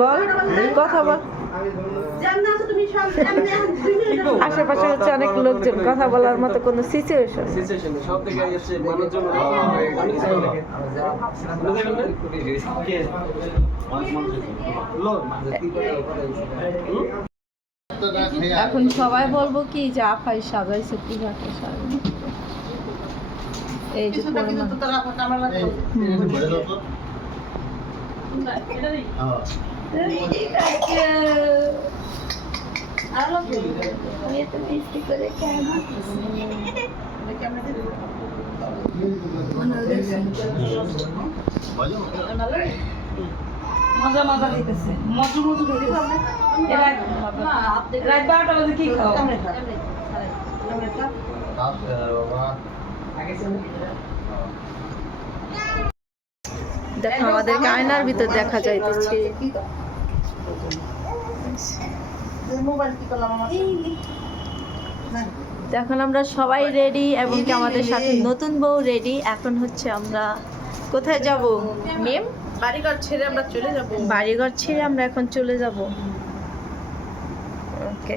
বল কথা বল আশেপাশে হচ্ছে অনেক লোকজন কথা বলার মতো কোনো সিচুয়েশন? এখন সবাই বলব কি যে আফাই সাজাইছে কি রাখে সাজাই এই যে পরিমাণ মজা মজা দিতেছে মজু মজু করে রাত বারোটা বাজে কি খাও? দেখো আমাদেরকে আয়নার ভিতর দেখা যাইতেছে। এখন আমরা সবাই রেডি এবং কি আমাদের সাথে নতুন বউ রেডি এখন হচ্ছে আমরা কোথায় যাব? মেম বাড়িঘর ছেড়ে আমরা চলে যাব। বাড়িঘর ছেড়ে আমরা এখন চলে যাব। ওকে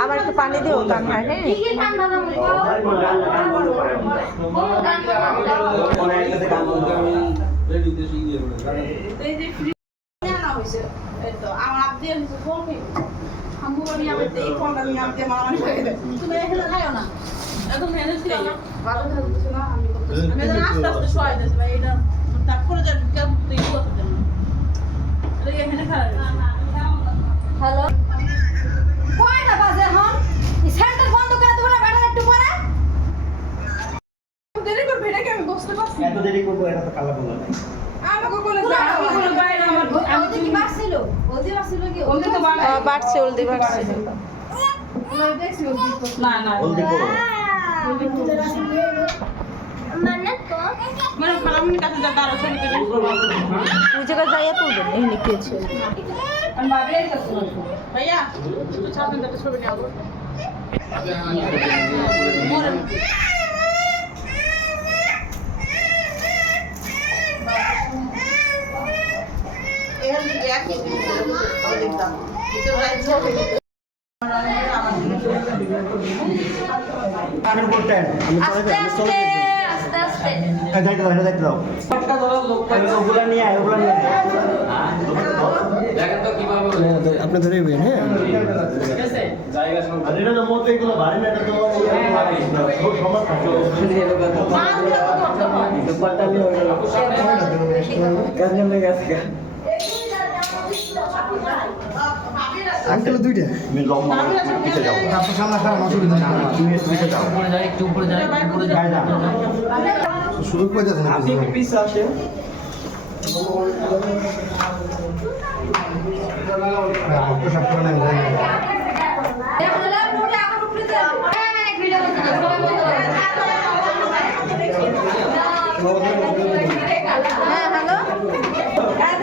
আবার একটু পানি দিও কান্নায় হ্যাঁ খারাপ হ্যালো কয়টা বাজে এখন? সেন্টার বন্ধ করে তোমরা বেটা একটু পরে? দেরি করবে এটাকে আমি বুঝতে পারছি এত দেরি করব এটা তো কালা বলা নাই। আমাকে বলে যায় আমি বাইরে আমার ওদি কি? ওকে তো বাড়ছে হলদি বাড়ছে না না করো মানে যাইয়া তুলবেন এখানে কি আছে আমি ভাবি আইতাছি ভাইয়া একটু সামনে একটা ছবি নিয়ে আসব আমি করতেন আমি আস্তে। আস্তে আস্তে দাও দেখতে দাও ওগুলা নিয়ে আয় ওগুলা নিয়ে আয় আপনি ধরে বেন হ্যাঁ জায়গা আর আঙ্কেল দুইটা। আমি লম্বা পিছে যাও। তারপর সামনে খারাপ অসুবিধা না তুমি পিছে যাও। উপরে যাই একটু উপরে যাই উপরে যাই। যাই না শুরু করে দেন আপনি একটু পিছে না করে হ্যাঁ হ্যালো।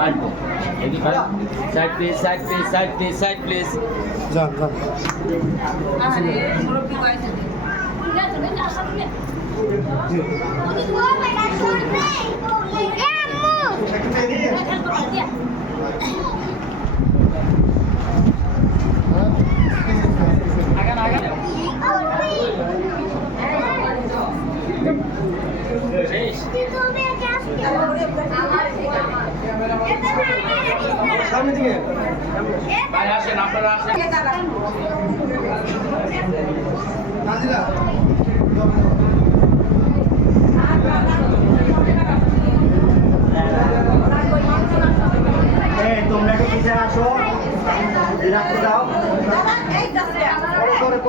আসব side please side please side please side যান যান শেষ সামনে দিকে ভাই আসেন আপনারা আসেন। নাজিরা। এই তোমরা কি আসো। রাখতে দাও পরে পরে একটু পিছনে যান একটু পিছনে যান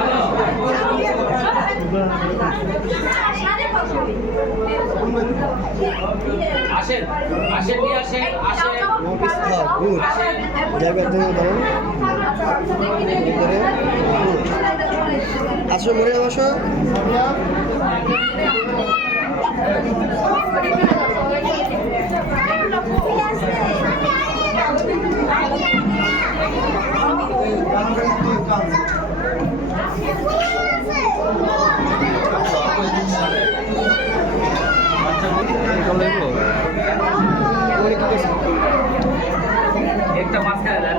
আসেন আসেন নিয়ে আসেন আসেন। জায়গা থেকে ধরো আসো মাঝখানে দেন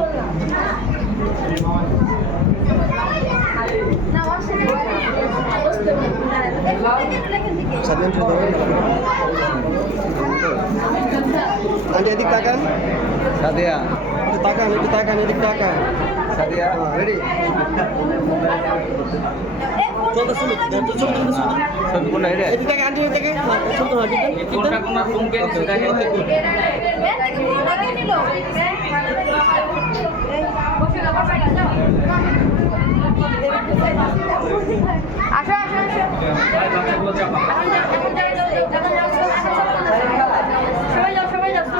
সাদিয়ান ছোট আন্টি এদিক তাকান সাদিয়া একটু তাকান একটু তাকান এদিক তাকান সাদিয়া রেডি আসো আসো সবাই যাও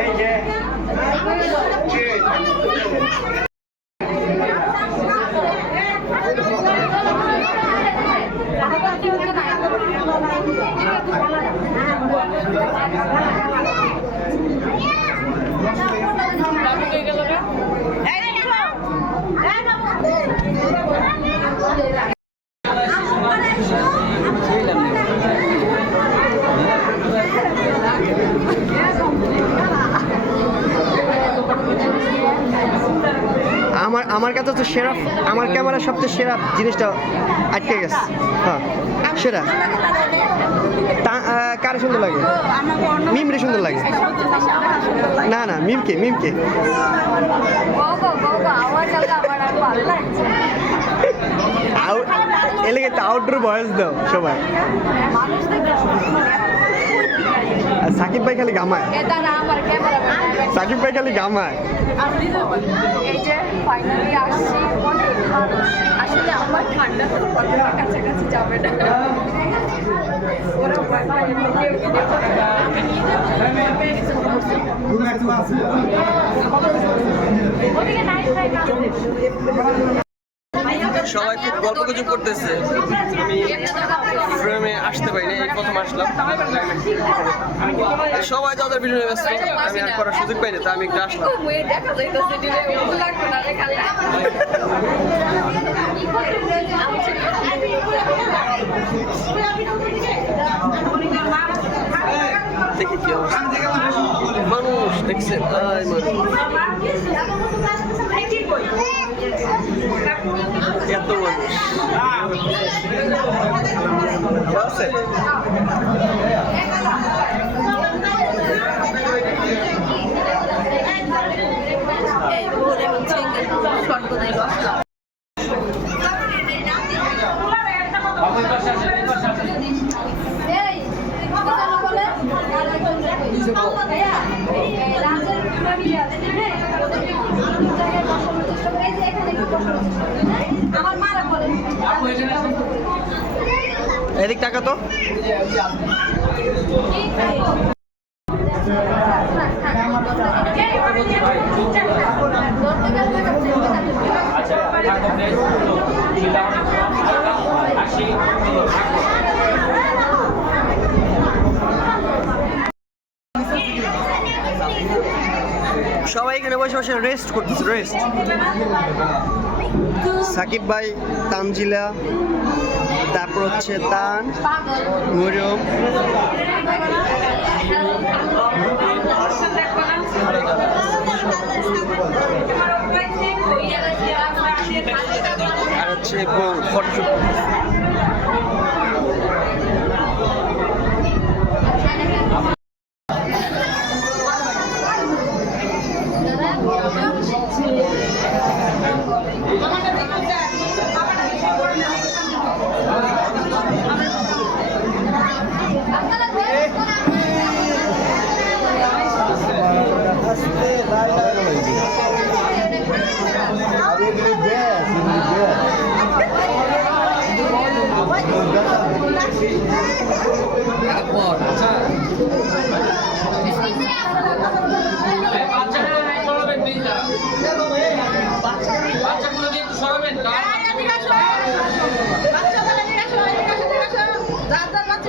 এই যে আমার কাছে তো সেরা আমার ক্যামেরা সবচেয়ে সেরা জিনিসটা আটকে গেছে। হ্যাঁ সেরা। কার সুন্দর লাগে? মিমরে সুন্দর লাগে? না না মিমকে মিমকে। গোগো গোগো আমার কালকে আমার আর ভালো লাগছে আউট এলাকে তো আউটডোর বয়স দাও সবাই সাকিব ভাই খালি গামায় সাকিব ভাই খালি গামায় এই যে ফাইনালি আসছি অনেক মানুষ আসলে আমার ঠান্ডা তো কাছাকাছি যাবে ওদিকে নাই ভাই না সবাই খুব গল্প গুজব করতেছে। আমি ফ্রেমে আসতে পারিনি, এই প্রথম আসলাম। সবাই তাদের ভিডিও ব্যস্ত, আমি আর করার সুযোগ পাইনি, তো আমি আসলাম। দেখা কি মানুষ, দেখছেন? মানুষ। এত মানুষ আছে? এই আমার মারা বলে এদিক টাকা তো। সবাই এখানে বসে বসে রেস্ট করতেছে রেস্ট সাকিব ভাই, তানজিলা, তারপর হচ্ছে তান, মরিয়ম। আর হচ্ছে ফটোশুট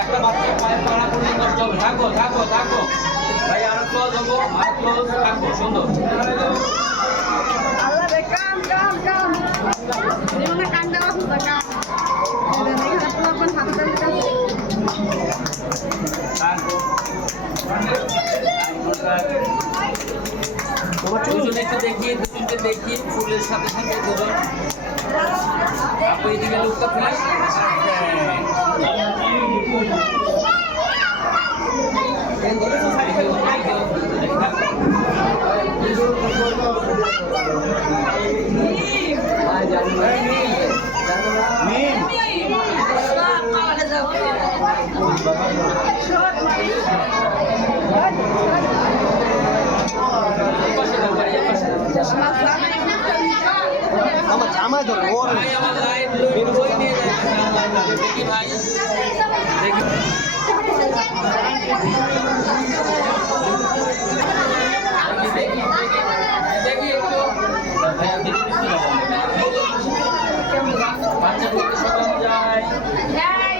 একটা বাচ্চা পায়ে পাড়া পড়লে কষ্ট হবে থাকো থাকো থাকো ভাই দেখি দুজনকে দেখি ফুলের সাথে সাথে দুজন এদিকে লুকটা প্লিজ আমার আমায় ধরো ওর একটু বাচ্চাদেরকে সবাই যায় হ্যাঁ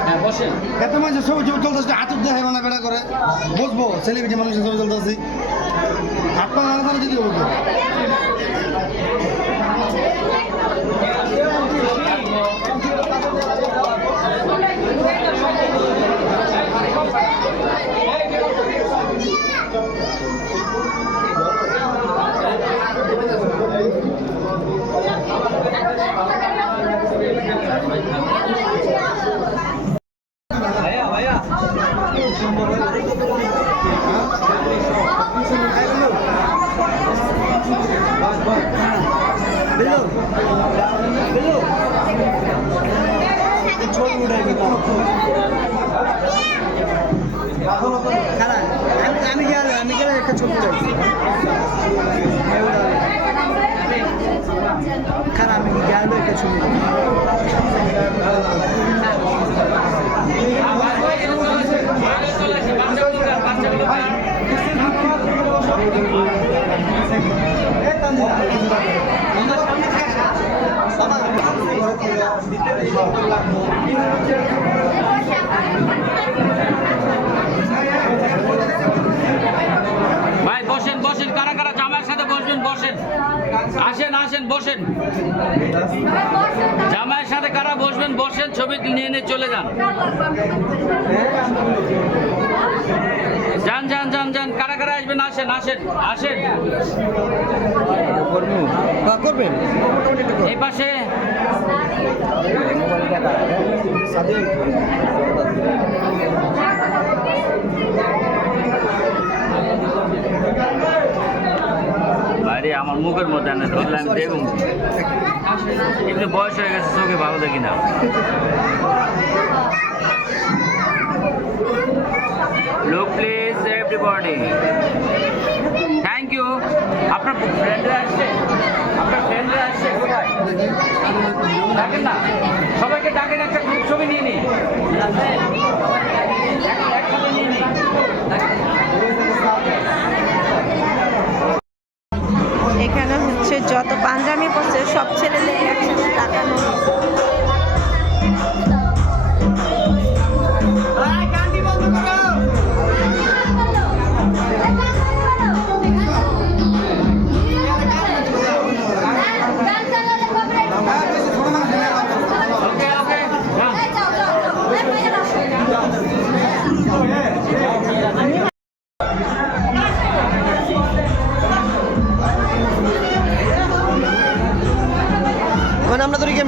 বসেন এত মানুষের ছবি ছবি চলতেছে হাত দেখাই মানে বেড়া করে। বসবো সেলিব্রিটি মানুষের ছবি চলতেছি হাত পা যদি বলব আমি গেলে আমি গেলে একটা ছবি খারাপ আমি গেলে একটা ছবি ভাই, বসেন বসেন, কারা কারা জামাইয়ের সাথে বসবেন, বসেন। আসেন আসেন, বসেন। জামাইয়ের সাথে কারা বসবেন, বসেন, ছবি নিয়ে নিয়ে চলে যান। কারা আসবেন আসেন আসেন আসেন। করবেন। এই পাশে। আরে আমার মুখের মধ্যে না ধরলে আমি দেখুন একটু বয়স হয়ে গেছে চোখে ভালো দেখি না। লোক প্লিজ এভরিবডি থ্যাংক ইউ আপনার ফ্রেন্ডরা আসছে? আপনার ফ্রেন্ডরা আসছে? কোথায়? ডাকেন না। সবাইকে ডাকেন, একটা গ্রুপ ছবি নিয়ে নিন। এখানে হচ্ছে যত পাঞ্জাবি পড়ছে সব ছেলেদের একসাথে okay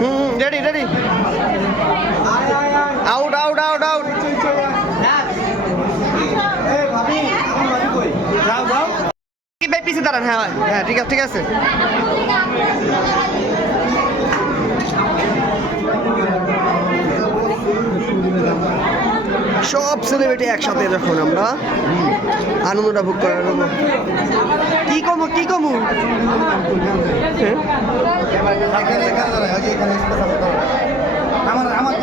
hmm ready ready out out out out যাও যাও কি ভাই, পিছে দাঁড়ান হ্যাঁ হ্যাঁ ঠিক আছে ঠিক আছে। সব সেলিব্রিটি একসাথে যখন আমরা। আনন্দটা ভোগ করার কি কমু কি কমু। আমার আমার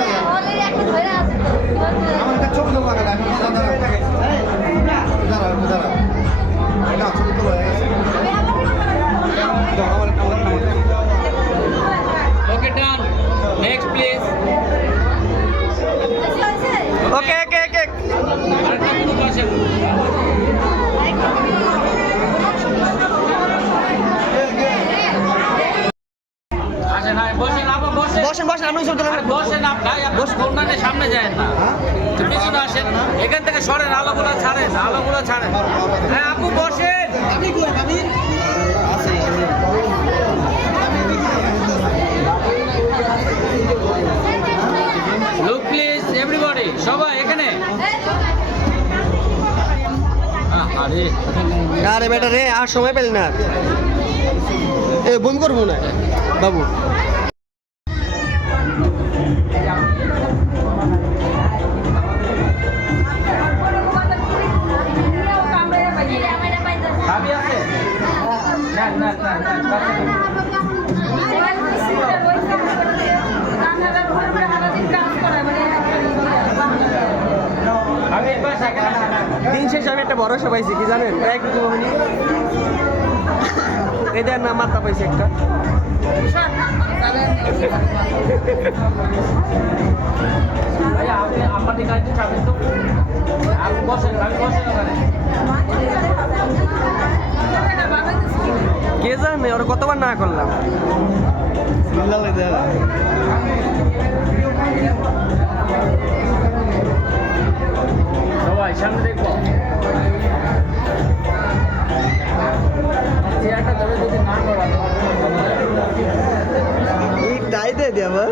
আমার একটা ছবি দেবো আগে আমি দাঁড়াও দাঁড়াও দাঁড়াও একটু দাঁড়াও না ছবি তো হয়ে গেছে দাও, আমার আমার আমার ওকে ডান নেক্সট প্লিজ ওকে ওকে ওকে আরেকটা গ্রুপ আসেন আসেন হ্যাঁ বসেন আবার বসেন বসেন বসেন আপনার বস কন্যানের সামনে যায় না। পিছনে আসেন। এখান থেকে সরেন, আলোগুলো ছাড়েন আলোগুলো ছাড়েন। হ্যাঁ আপু, বসেন। লুক প্লিজ এভরিবডি সবাই এখানে? আরে বেটা রে, আর সময় পেলি না। এ বন্ধ করব না। বাবু। দিন শেষে আমি একটা সব পাইছি, কি জানেন? এক এদের নাম মাথা পাইছি একটা। কে জানে, ওরা কতবার না করলাম। সামনে দেখব চেয়ারটা ধরে যদি না করা টাই দে দিয়ে আমার